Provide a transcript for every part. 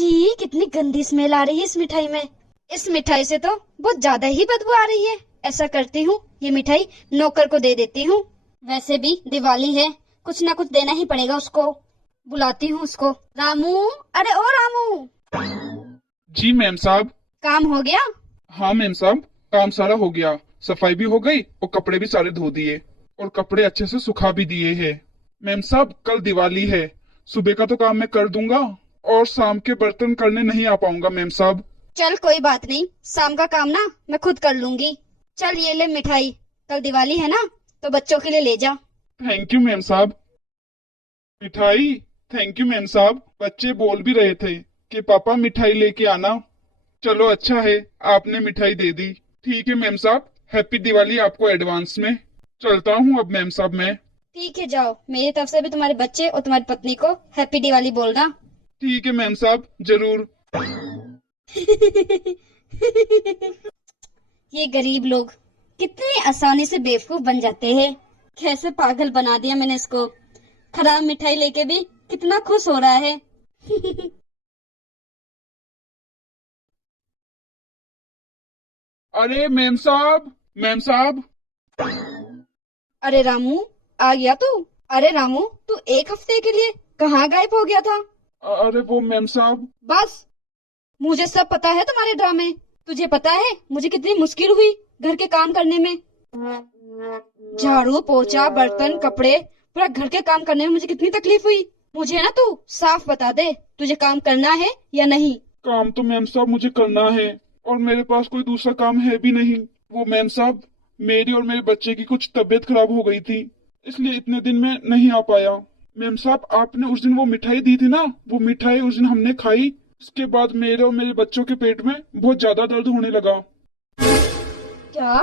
छी, कितनी गंदी स्मेल आ रही है इस मिठाई में। इस मिठाई से तो बहुत ज्यादा ही बदबू आ रही है। ऐसा करती हूँ, ये मिठाई नौकर को दे देती हूँ। वैसे भी दिवाली है, कुछ ना कुछ देना ही पड़ेगा उसको। बुलाती हूँ उसको। रामू, अरे ओ रामू। जी मैम साहब। काम हो गया? हाँ मैम साहब, काम सारा हो गया। सफाई भी हो गई और कपड़े भी सारे धो दिए और कपड़े अच्छे से सुखा भी दिए हैं। मैम साहब, कल दिवाली है। सुबह का तो काम मैं कर दूंगा और शाम के बर्तन करने नहीं आ पाऊंगा मैम साहब। चल कोई बात नहीं, शाम का काम ना मैं खुद कर लूंगी। चल ये ले मिठाई, कल दिवाली है ना तो बच्चों के लिए ले जा। थैंक यू मैम साहब। मिठाई? थैंक यू मैम साहब। बच्चे बोल भी रहे थे कि पापा मिठाई लेके आना। चलो अच्छा है, आपने मिठाई दे दी। ठीक है मैम साहब, हैप्पी दिवाली आपको एडवांस में। चलता हूँ अब मैम साहब मैं। ठीक है, जाओ। मेरी तरफ से भी तुम्हारे बच्चे और तुम्हारी पत्नी को हैप्पी दिवाली बोलना। ठीक है मैम साहब, जरूर। ये गरीब लोग कितनी आसानी से बेवकूफ बन जाते हैं। कैसे पागल बना दिया मैंने इसको। खराब मिठाई लेके भी कितना खुश हो रहा है। अरे मैम साहब, मैम साहब। अरे रामू, आ गया तू? अरे रामू, तू एक हफ्ते के लिए कहाँ गायब हो गया था? अरे वो मैम साहब। बस, मुझे सब पता है तुम्हारे ड्रामे। तुझे पता है मुझे कितनी मुश्किल हुई घर के काम करने में। झाड़ू पोछा बर्तन कपड़े पूरा घर के काम करने में मुझे कितनी तकलीफ हुई। मुझे ना तू साफ बता दे, तुझे काम करना है या नहीं। काम तो मैम साहब मुझे करना है और मेरे पास कोई दूसरा काम है भी नहीं। वो मैम साहब, मेरी और मेरे बच्चे की कुछ तबीयत खराब हो गई थी, इसलिए इतने दिन में नहीं आ पाया। मैम साहब, आपने उस दिन वो मिठाई दी थी ना, वो मिठाई उस दिन हमने खाई। इसके बाद मेरे और मेरे बच्चों के पेट में बहुत ज्यादा दर्द होने लगा। क्या?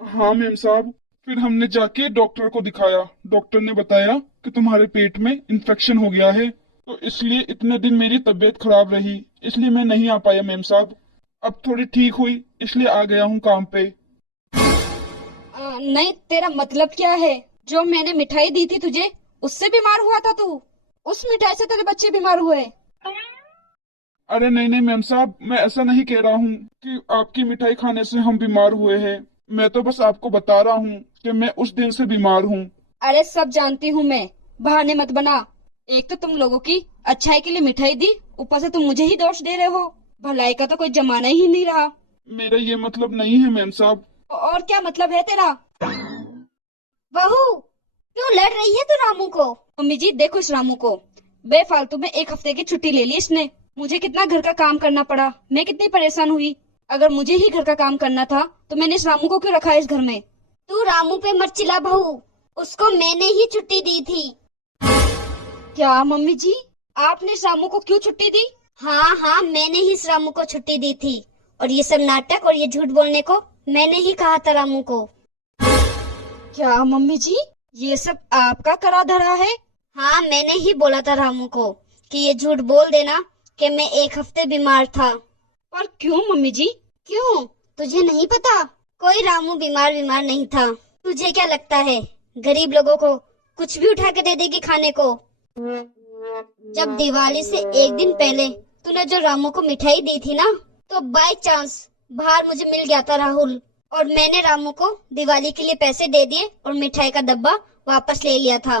हाँ मैम साहब, फिर हमने जाके डॉक्टर को दिखाया। डॉक्टर ने बताया कि तुम्हारे पेट में इन्फेक्शन हो गया है, तो इसलिए इतने दिन मेरी तबीयत खराब रही, इसलिए मैं नहीं आ पाया मैम साहब। अब थोड़ी ठीक हुई इसलिए आ गया हूँ काम पे। नहीं, तेरा मतलब क्या है? जो मैंने मिठाई दी थी तुझे, उससे बीमार हुआ था तू? उस मिठाई से तेरे बच्चे बीमार हुए? अरे नहीं नहीं मैम साहब, मैं ऐसा नहीं कह रहा हूँ कि आपकी मिठाई खाने से हम बीमार हुए हैं। मैं तो बस आपको बता रहा हूँ कि मैं उस दिन से बीमार हूँ। अरे सब जानती हूँ मैं, बहाने मत बना। एक तो तुम लोगों की अच्छाई के लिए मिठाई दी, ऊपर से तुम मुझे ही दोष दे रहे हो। भलाई का तो कोई जमाना ही नहीं रहा। मेरा ये मतलब नहीं है मैम साहब। और क्या मतलब है तेरा? बहू, क्यों लड़ रही है तू रामू को? मम्मी जी देखो इस रामू को, बेफालतू में एक हफ्ते की छुट्टी ले ली इसने। मुझे कितना घर का काम करना पड़ा, मैं कितनी परेशान हुई। अगर मुझे ही घर का काम करना था तो मैंने इस रामू को क्यों रखा है इस घर में? तू रामू पे मत चिल्ला बहू, उसको मैंने ही छुट्टी दी थी। क्या मम्मी जी, आपने इस रामू को क्यों छुट्टी दी? हाँ हाँ, मैंने ही इस रामू को छुट्टी दी थी। और ये सब नाटक और ये झूठ बोलने को मैंने ही कहा था रामू को। क्या मम्मी जी, ये सब आपका करा धरा है? हाँ, मैंने ही बोला था रामू को कि ये झूठ बोल देना कि मैं एक हफ्ते बीमार था। पर क्यों मम्मी जी? क्यों, तुझे नहीं पता? कोई रामू बीमार बीमार नहीं था। तुझे क्या लगता है गरीब लोगों को कुछ भी उठा के दे देगी खाने को? जब दिवाली से एक दिन पहले तूने जो रामू को मिठाई दी थी ना, तो बाय चांस बाहर मुझे मिल गया था राहुल, और मैंने रामू को दिवाली के लिए पैसे दे दिए और मिठाई का डब्बा वापस ले लिया था।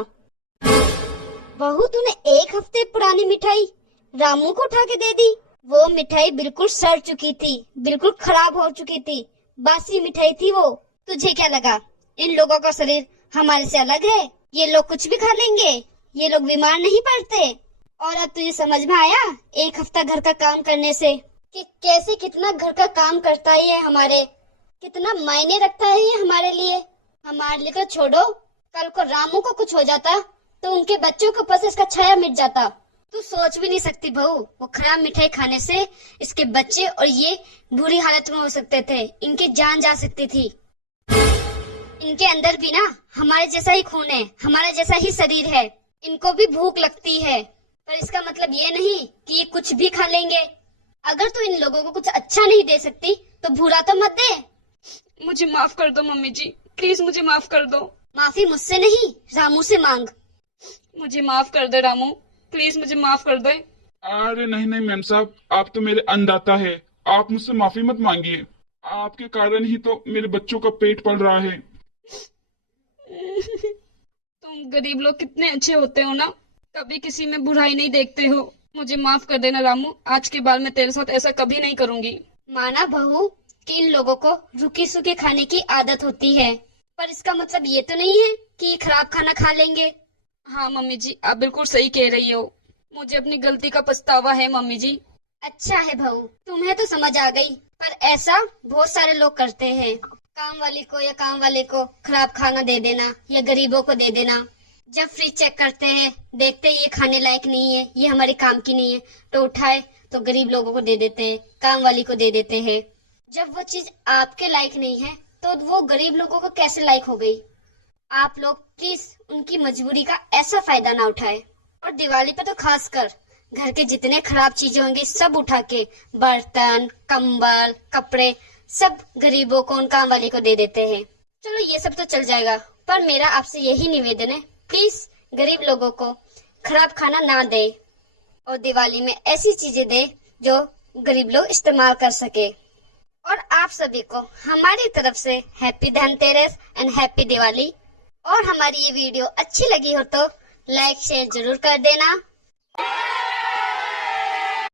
बहू, तूने एक हफ्ते पुरानी मिठाई रामू को उठा के दे दी? वो मिठाई बिल्कुल सड़ चुकी थी, बिल्कुल खराब हो चुकी थी, बासी मिठाई थी वो। तुझे क्या लगा इन लोगों का शरीर हमारे से अलग है? ये लोग कुछ भी खा लेंगे, ये लोग बीमार नहीं पड़ते। और अब तुझे समझ में आया एक हफ्ता घर का काम करने से कि कैसे कितना घर का काम करता ही है हमारे, कितना मायने रखता है ये हमारे लिए। हमारे लिए तो छोड़ो, कल को रामू को कुछ हो जाता तो उनके बच्चों के ऊपर से इसका छाया मिट जाता। तू सोच भी नहीं सकती बहू, वो खराब मिठाई खाने से इसके बच्चे और ये बुरी हालत में हो सकते थे, इनकी जान जा सकती थी। इनके अंदर भी ना हमारे जैसा ही खून है, हमारे जैसा ही शरीर है। इनको भी भूख लगती है, पर इसका मतलब ये नहीं कि ये कुछ भी खा लेंगे। अगर तू इन लोगों को कुछ अच्छा नहीं दे सकती तो भूला तो मत दे। मुझे माफ कर दो मम्मी जी, प्लीज मुझे माफ कर दो। माफी मुझसे नहीं, रामू से मांग। मुझे माफ कर दे रामू, प्लीज मुझे माफ कर दे। अरे नहीं नहीं मेम साहब, आप तो मेरे अन्नदाता है। आप मुझसे माफी मत मांगिए। आपके कारण ही तो मेरे बच्चों का पेट पल रहा है। तुम गरीब लोग कितने अच्छे होते हो ना, कभी किसी में बुराई नहीं देखते हो। मुझे माफ कर देना रामू, आज के बाद मैं तेरे साथ ऐसा कभी नहीं करूंगी। माना बहू कि इन लोगों को रुकी सूखी खाने की आदत होती है, पर इसका मतलब ये तो नहीं है कि ये खराब खाना खा लेंगे। हाँ मम्मी जी, आप बिल्कुल सही कह रही हो। मुझे अपनी गलती का पछतावा है मम्मी जी। अच्छा है बहू, तुम्हें तो समझ आ गई, पर ऐसा बहुत सारे लोग करते हैं। काम वाली को या काम वाले को खराब खाना दे देना या गरीबों को दे देना। जब फ्रिज चेक करते हैं, देखते हैं ये खाने लायक नहीं है, ये हमारे काम की नहीं है, तो उठाए तो गरीब लोगों को दे देते हैं, काम वाली को दे देते हैं। जब वो चीज आपके लायक नहीं है तो वो गरीब लोगों को कैसे लायक हो गई। आप लोग प्लीज उनकी मजबूरी का ऐसा फायदा ना उठाए। और दिवाली पे तो खासकर घर के जितने खराब चीजें होंगी सब उठा के, बर्तन, कंबल, कपड़े, सब गरीबों को, उन काम वाले को दे देते हैं। चलो ये सब तो चल जाएगा, पर मेरा आपसे यही निवेदन है, प्लीज गरीब लोगों को खराब खाना ना दे और दिवाली में ऐसी चीजें दे जो गरीब लोग इस्तेमाल कर सके। और आप सभी को हमारी तरफ से happy Dhanteras and happy Diwali. और हमारी ये वीडियो अच्छी लगी हो तो लाइक शेयर जरूर कर देना।